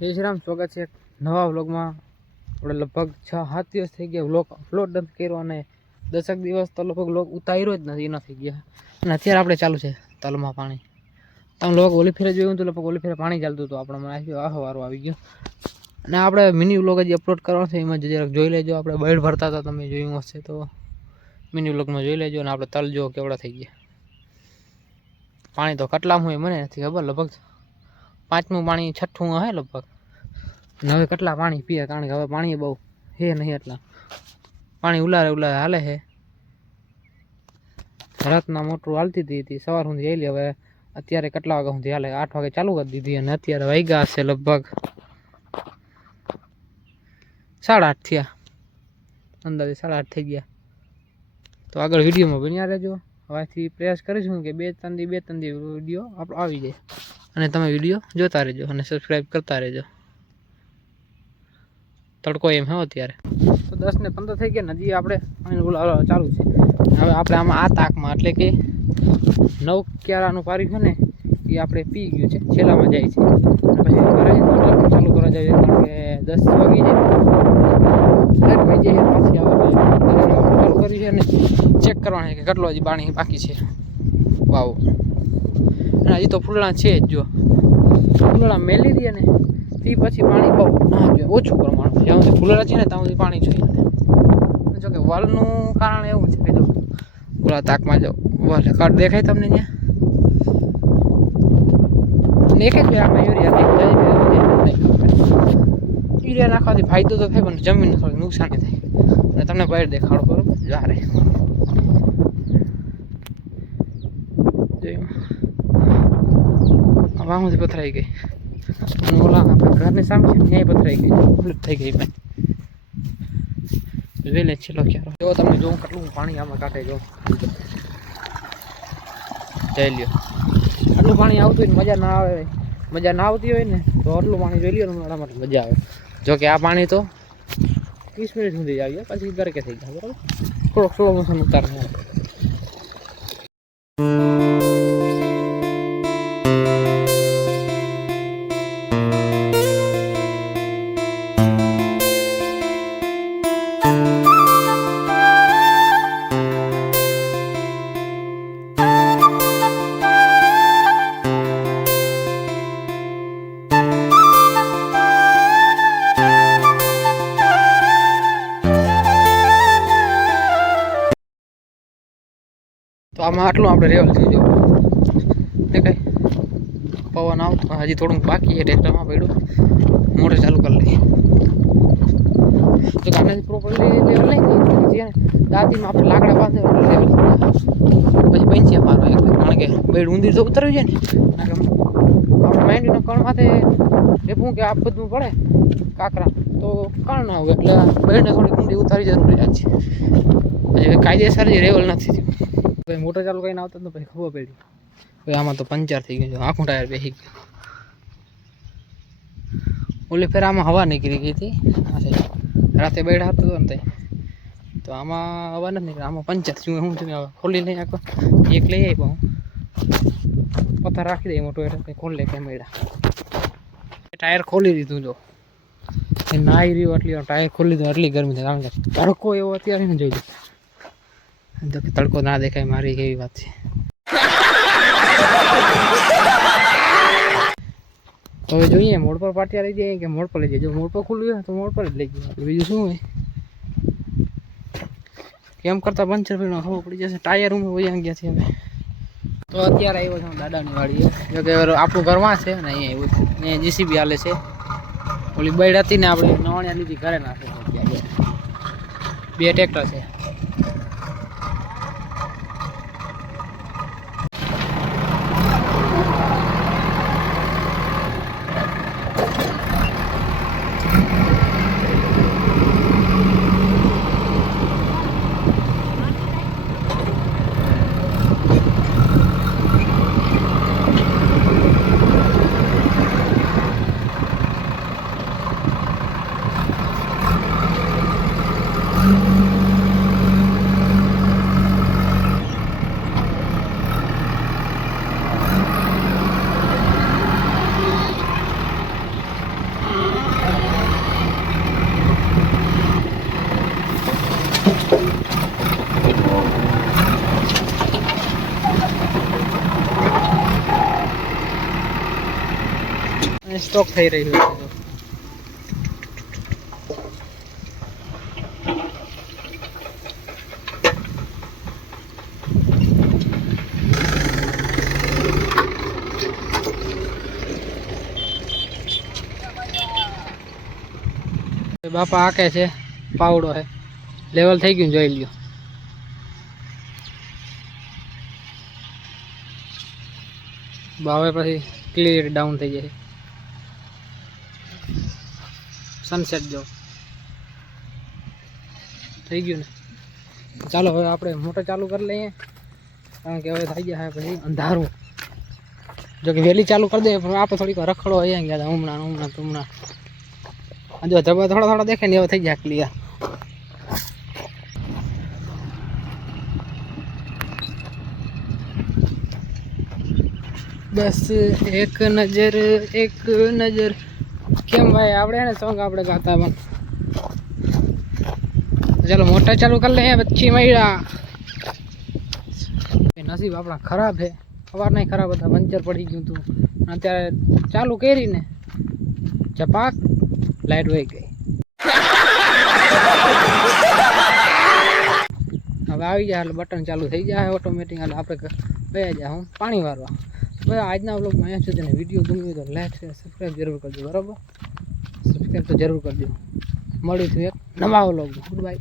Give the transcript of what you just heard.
જય શ્રી રામ, સ્વાગત છે નવા વ્લોગમાં। આપણે લગભગ 6-7 દિવસ થઈ ગયા વ્લોગ અપલોડ નથી કર્યો અને 10 દિવસ તો લગભગ વ્લોગ ઉતાર્યો જ નથી, એના થઈ ગયા। અને અત્યારે આપણે ચાલુ છે તલમાં પાણી। તમે લોક ઓલી ફેરે જોયું તો લગભગ ઓલી ફેરે પાણી ચાલતું હતું, આપણે મને આવ્યો આહવારો આવી ગયો। અને આપણે મિની વ્લોગ હજી અપલોડ કરવાનો છે, એમાં જરાક જોઈ લેજો। આપણે બળ ભરતા હતા, તમે જોયું હશે તો મિની વ્લોગમાં જોઈ લેજો। અને આપણે તલ જો કેવડા થઈ ગયા। પાણી તો કેટલામાં હોય મને નથી ખબર, લગભગ 5મું પાણી 6ઠું હે લગભગ। અને હવે કેટલા પાણી પીએ, કારણ કે હવે પાણી બહુ હે નહીં, એટલા પાણી ઉલારે હાલે છે। રાતના મોટરું હાલતી હતી સવાર સુધી આવેલી, હવે અત્યારે કેટલા વાગ્યા સુધી હાલે, 8 વાગે ચાલુ કરી દીધી અને અત્યારે વાગ્યા હશે લગભગ 8:30 થયા, અંદાજે 8:30 થઈ ગયા। તો આગળ વિડીયોમાં બન્યા રહેજો। હવેથી પ્રયાસ કરીશું કે 2-3 દી વિડીયો આપણો આવી જાય, અને તમે વિડીયો જોતા રહેજો અને સબસ્ક્રાઈબ કરતા રહેજો। તડકો એમ હે અત્યારે તો 10 ને 15 થઈ ગયા, નદી આપણે પાણી ચાલુ છે। હવે આપણે આમાં આ તાકમાં એટલે કે 9 ક્યારાનું પારી છે ને, એ આપણે પી ગયું છે, છેલ્લામાં જાય છે। અને પછી ઘરે ચાલુ કરવા જાય, કારણ કે 10 વાગી જાય, પછી ચાલુ કરી છે અને ચેક કરવાનું કે કેટલો હજી પાણી બાકી છે। વાવ, અને હજી તો ફૂલણા છે જ, જો ફૂલણા મેલી દઈએ ને તે પછી પાણી બહુ ના જોઈએ, ઓછું પ્રમાણ। જ્યાં સુધી ફૂલડા છે ને ત્યાં સુધી પાણી જોઈએ। જોકે વાલનું કારણ એવું છે કે જો ઓલા તાકમાં જો વાલ કાઢ દેખાય તમને ત્યાં એક જ આપણે યુરિયા નાખવાથી ફાયદો તો થાય, પણ જમીનને થોડી નુકસાની થાય। અને તમને બહાર દેખાડો બરોબર જારે વાહુથી પથરાઈ ગઈ, અને ઓલા આપણે ઘરની સામે છે ત્યાં પથરાઈ ગઈ, ઉલટ થઈ ગઈ ભાઈ। વેલે છેલ્લો ક્યારો જો તમે જોઉં કેટલું પાણી આમાં કાઢે, જો જઈ લ્યો આટલું પાણી આવતું હોય ને મજા ના આવે, મજા ના આવતી હોય ને તો આટલું પાણી જોઈ લ્યો ને મારા માટે મજા આવે। જોકે આ પાણી તો 30 મિનિટ સુધી આવ્યો, પછી ગરકે થઈ ગયા બરાબર, થોડોક સ્લો મોશન ઉતારવાનો। તો આમાં આટલું આપણે રેવલ થયું, જો દેખાય પવન આવતો હજી થોડુંક બાકી છે, ટ્રેક્ટરમાં પડ્યું, મોટર ચાલુ કરી લઈએ। તો આનાથી પ્રોપરલી લેવલ નહીં થઈ, દાંતીમાં આપણે લાકડા બાંધે લેવલ પછી પંચિયા મારવા એક, કારણ કે બેડ ઊંધી તો ઉતરવી જાય ને, આપણે માંડીનો કણ માથે લેવું કે આ બધું પડે કાંકરા તો કણ ના હોય, એટલે બેડને થોડી ઊંડી ઉતારી જરૂરી છે। પછી કાયદેસર જે રેવલ નથી થયું, પછી મોટર ચાલુ કરીને આવતા તો પછી ખબર પડી, ભાઈ આમાં તો પંચર થઈ ગયું, આખું ટાયર બેસી ગયું। ઓલી ફેર આમાં હવા નીકળી ગઈ હતી, રાતે બેડ હતો ને તો આમાં હવા નથી નીકળી, આમાં પંચર થયું, શું થયું ખોલી લઈ આખો એક લઈ આવ્યો હું, પથ્થર રાખી દઈએ મોટો એટલે ખોલી કે મેળા ટાયર ખોલી દીધું, જો એ નાઈ રહ્યું એટલી ટાયર ખોલી દીધું, એટલી ગરમી થાય, કારણ કે તડકો એવો અત્યારે ને જોઈ લો, તડકો ના દેખાય મારી કેવી વાત છે। તો હવે જોઈએ મોડ પર પાટિયા લઈ જઈએ કે મોડ પર લઈ જઈએ, જો મોડ પર ખુલ્લું હોય તો મોડ પર જ લઈ જઈએ, બીજું શું હોય। કેમ કરતા પંચર ફેરનો ખબર પડી જશે, ટાયર હું વયા ગયા છે હવે। તો અત્યારે આવ્યો છું દાદાની વાડીએ, જો કે આપણું ઘરમાં છે ને અહીંયા આવ્યું છે, અહીંયા જીસીબી હાલે છે, ઓલી બેડ હતી ને આપણે નવાણિયા લીધી ઘરે નાખે છે, 2 ટ્રેક્ટર છે। સ્ટોક થઈ રહ્યું છે. બાપા આકે છે પાવડો છે લેવલ થઈ ગયું જોઈ લ્યો. હવે પછી ક્લિયર ડાઉન થઈ જાય. સનસેટ જો થઈ ગયું ને. ચાલો હવે આપણે મોટર ચાલુ કરી લઈએ કારણ કે હવે થઈ ગયા પછી અંધારું. જો કે વહેલી ચાલુ કરી દે પણ આપણે થોડીક રખડો અહીંયા ગયા હમણાં જો ધબા થોડા દેખે ને હવે થઈ જાય ક્લિયર. બસ એક નજર કેમ ભાઈ આપણે ને સોંગ આપણે ગાતા પણ. ચાલો મોટર ચાલુ કરી લઈએ પછી મળ્યા. નસીબ આપણા ખરાબ છે. સવાર નહીં ખરાબ હતા, પંચર પડી ગયું હતું. અત્યારે ચાલુ કરીને ચપાક લાઈટ વહી ગઈ. હવે આવી જાય એટલે બટન ચાલુ થઈ જાય ઓટોમેટિક. એટલે આપણે ગયા જાય હું પાણી વારવા. હવે આજના વ્લોગમાં અહીંયા સુધી ને વિડીયો ગમ્યો તો લાઈક શેર સબસ્ક્રાઈબ જરૂર કરજો. બરાબર, સબસ્ક્રાઈબ તો જરૂર કરજો. મળ્યું છું એક નવા વ્લોગમાં. Good bye.